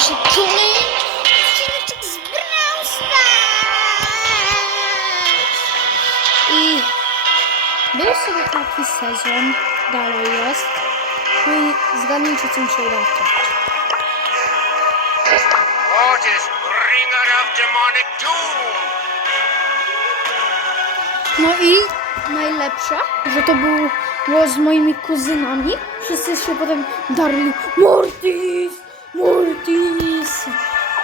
się kolejny odcineczek z Brawl Stars. I był sobie taki sezon, dalej jest. No i zgadnijcie, co mi się udało trafić. No i najlepsze, że to było z moimi kuzynami. Wszyscy się potem darli Mortis! Mortis!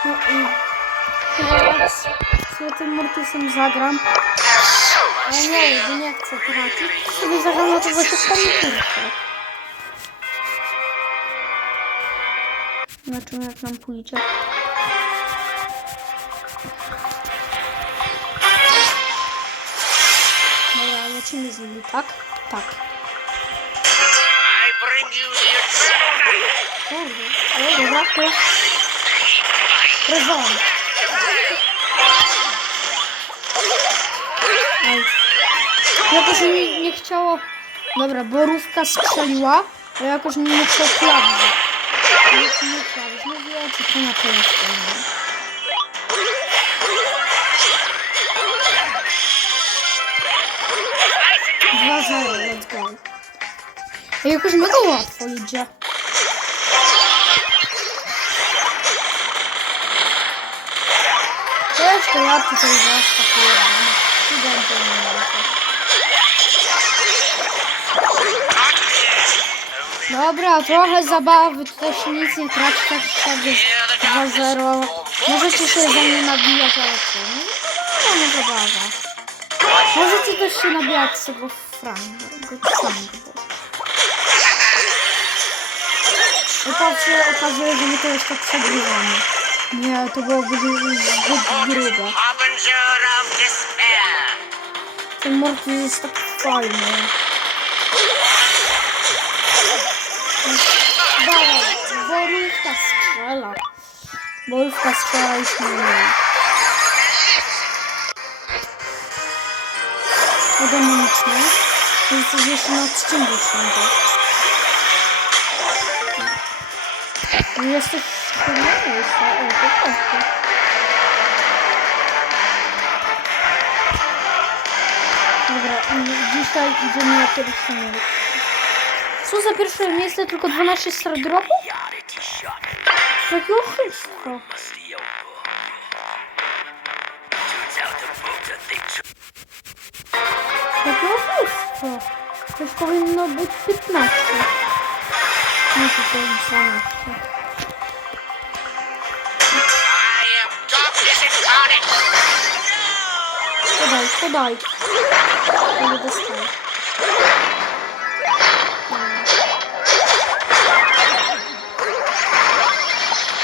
No i teraz sobie tym Mortisem zagram. Ale nie, bo nie chcę tracić. Sobie zagram na to właśnie w komputerze. Zobaczymy, jak nam pójdzie. Dobra, lecimy z nimi, tak? Tak. Dobra, to rozwalam. Jakoś mi nie chciało... Dobra, borówka strzeliła, a jakoś mi nie chciał klawić. Nie klawić, no wiecie, to na to jest. 2-0, let's go. I jakoś mega łatwo idzie. To jeszcze ja tutaj zaskakuję. Dobra, trochę zabawy, tutaj się nic nie traci, tak jest 2-0. Możecie się ze mnie nabijać, ale co? No, nie zabawa. Możecie też się nabijać z tego Franka. I patrzcie, okazuje, że my to jeszcze przegrywamy. Nie, to byłoby zbyt grube. Ten Mortis jest tak fajny. Borówka strzela. Borówka strzela już nie mniej. Demoniczny. To jest coś jeszcze na odcinku wszędzie. Jesteś trudniejsza. O, to proste. Dobra, dzisiaj idziemy na pierwsze miejsce. Co za pierwsze miejsce? Tylko 12 star dropów? Takie oszustwo. Takie oszustwo. To już powinno być 15. Nie, to jest 12. Podaj. Nie dostaję.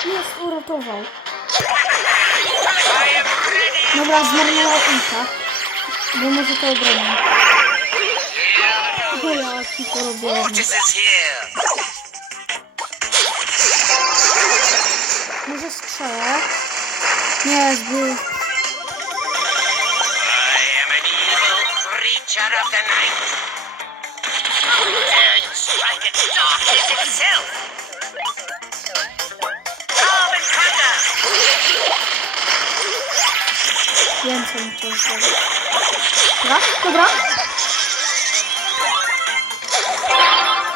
Jest, uratował. Dobra, zmarnował ulta. Bo może to obronię. Bo ja ci to robię. Może strzelę. Nie, zbyt. Of the night. Dare you strike at darkness itself? Carbon cracker. Więcej mi to zrobić. Dobra.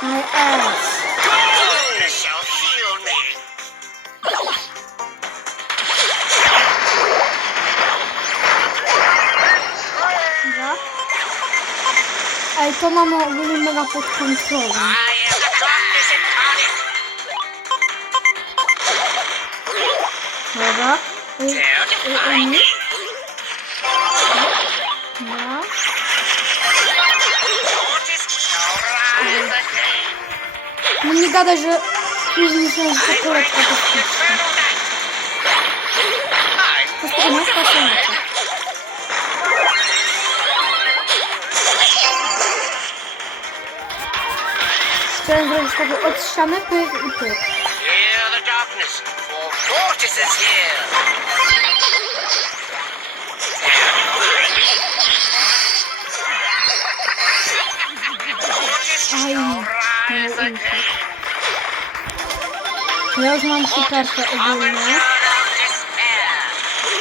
My ass. Darkness shall heal me. Ej, to mamy ogólnie mega pod kontrolą. Dobra. No nie gadaj, że już myślałem, że to koleżka to wpisze. To jest jedna stacja. Chciałem zrobić takie od ściany, pyk i pyk. Aj, nie Ja już mam hiperkę ogólnie.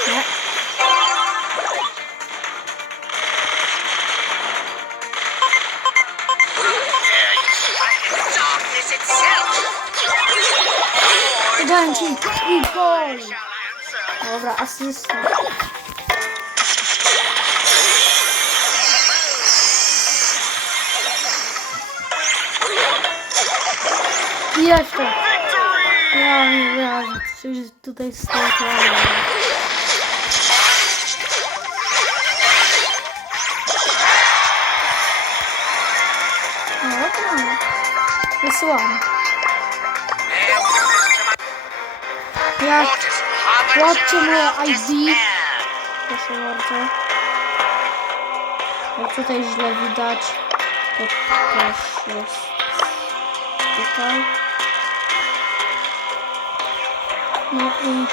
Nie. Dałem ci i gol! Dobra, asysta. I jeszcze. Ja nie wiem, coś tutaj stoi. No, dobra. Wysyłam. Jak łapcie moje ID. Proszę bardzo. Jak tutaj źle widać, to też jest tutaj. No i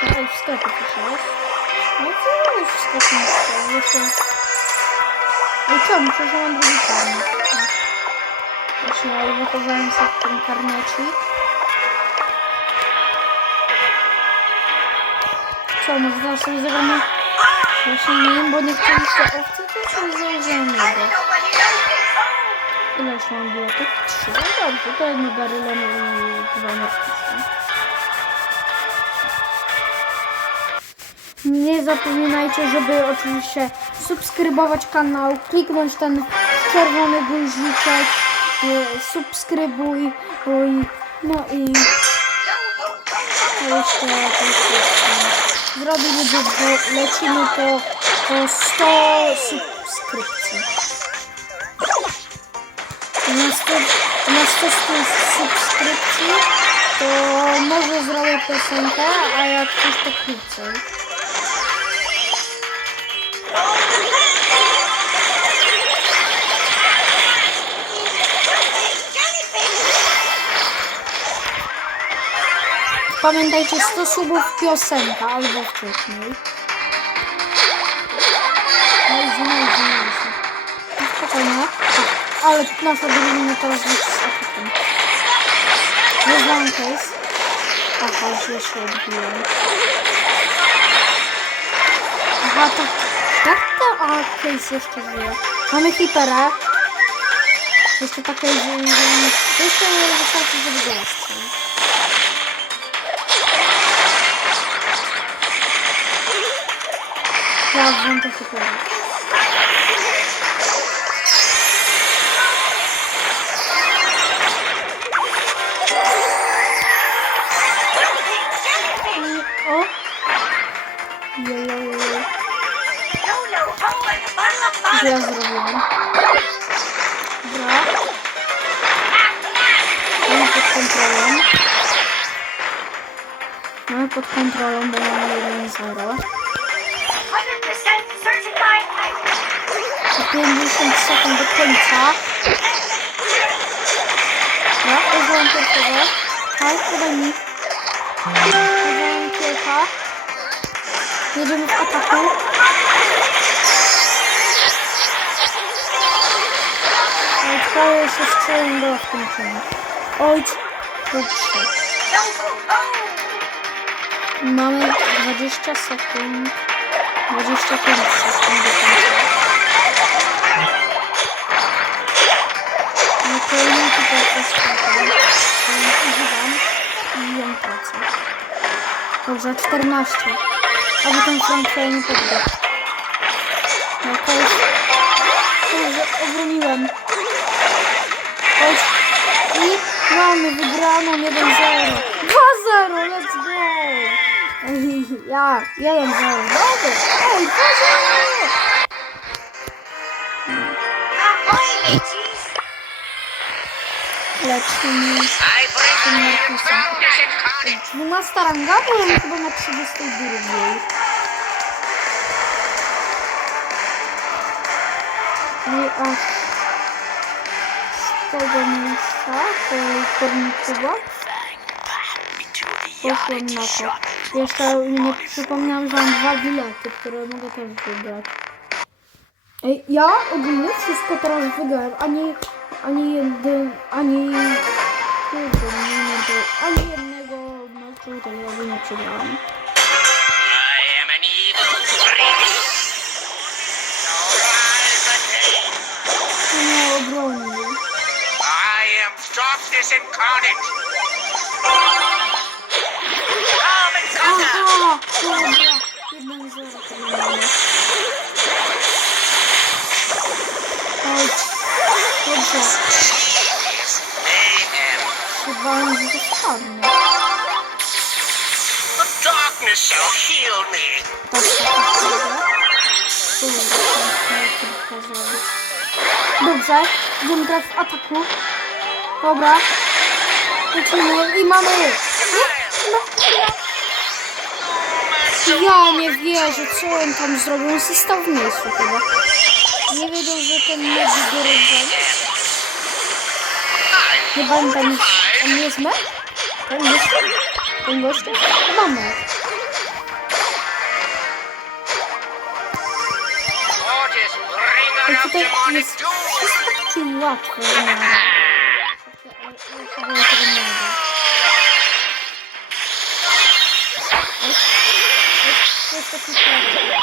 tutaj w sklepie też jest. No to już w sklepie jeszcze. I co? Muszę, że mam drugi karnet. Właśnie odblokowałem sobie ten karnecik. Co, może teraz sobie zagramy? Właśnie nie wiem, bo nie chcieliście owce, to sobie założyłem jego. Ile już mam biletów? 3. No dobrze, to jedno barylem i 2 narkotyki. Nie zapominajcie, żeby oczywiście subskrybować kanał, kliknąć ten czerwony guziczek, subskrybuj, no i jeszcze zrobimy, bo lecimy po 100 subskrypcji. Na 100 subskrypcji to może zrobię piosenkę, a jak coś to krócej. Pamiętajcie, 100 subów piosenka albo wcześniej. No i znajdzie. Spokojnie. Ale nasza drużyna teraz już z atakiem. Rozwalam case. Aha, źle się odbiłem. Aha, to... Jak to? A, case jeszcze żyje. Mamy hipera. Jeszcze takie, że jeszcze nie wystarczy, żeby go ostrzelić. Ja wziąłem to hipera. O! Jojojoj. Co ja zrobiłam? Dobra. Mamy pod kontrolą. Mamy pod kontrolą, bo mamy 1-0. 50 sekund do końca. Ja użyłam pierwszego. Haj, podaj mi. Użyłam kilka. Jedziemy w ataku. Oj, prawie się strzeliłem do w tym filmie. Oj, dobrze. Mamy 20 sekund. 25 sekund do końca. No kolejny tutaj jest problem. Używam i ją tracę. Dobrze, 14. Aby ten front nie podbiegł. No to już... Dobrze, obroniłem. Chodź. I mamy wygraną 1-0. 2-0, let's go! Ja, 1-0, dobra. Ej, 2-0! Lecimy z tym Markusem. 12 ranga, byłem chyba na 32. I aż z tego miejsca, tej kornikowa, poszłem na to. Jeszcze nie przypomniałam, że mam 2 bilety, które mogę też wygrać. Ej, ja ogólnie wszystko teraz wygrałem, ani jednego zniszczył, tak jakby nie przegrałem. I am an evil prince. So rise again. Nie obronił. I am darkness incarnate. Come and conquer. Aha! Dobra. 1-0 to mamy. Oj. Dobrze. Mayhem. Chyba że to spadnie. The darkness shall heal me. Tak, dobra. Dobrze, idziemy teraz w ataku. Dobra. Lecimy i mamy. Ja nie wierzę, co on tam zrobił. On się stał w miejscu chyba. Nie wiedział, że ten mecz go rozwali. Nie pamiętam, on jest mecz? Ten jest mecz? Ten gość? Chyba mecz. Mortis, bring I on up tutaj the morning jest dew. wszystko takie łatwe. Ale chyba ja tego nie wiem. To jest taki problem.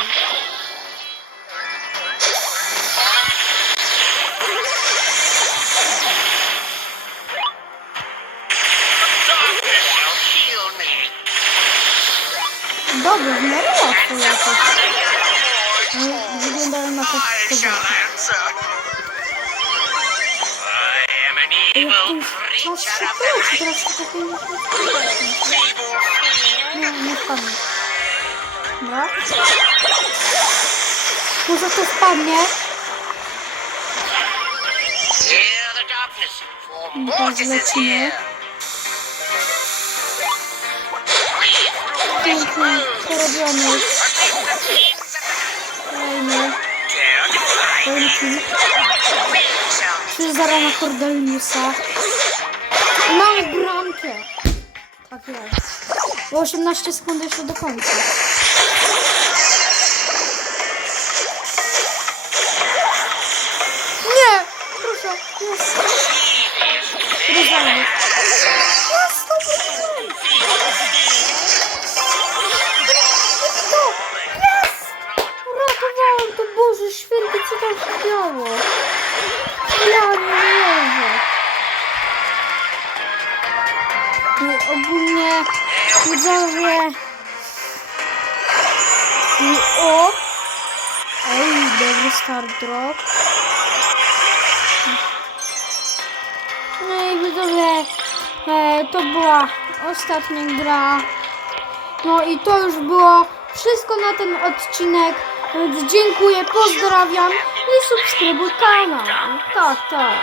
Darkness shall heal me. Dobry, w miarę łatwo jakoś. Wyglądają na to I shall answer. I am an jak evil to czas się creature of poleci, the teraz się takie nie evil fiend. nie wpadnie. Dobra. Może to wpadnie. Hear the darkness, for Teraz Mortis is lecimy. here. Breathe through this Pięknie, room. porobiony. Protect the fiends at the Kolejny. dare defy. Kolejny film. We shall 3-0 na Cordeliusa. I mamy bramkę. Tak jest. Bo 18 sekund jeszcze do końca. Nie! Proszę, jest. Rozwalmy. Jest, to jest! Uratowałem to, Boże Święty, co tam się działo? Ja nie wierzę. I ogólnie widzowie. I o! Ej, dobry start drop. No i widzowie, to była ostatnia gra. No i to już było wszystko na ten odcinek. Więc dziękuję, pozdrawiam i subskrybuj kanał. Tak, tak.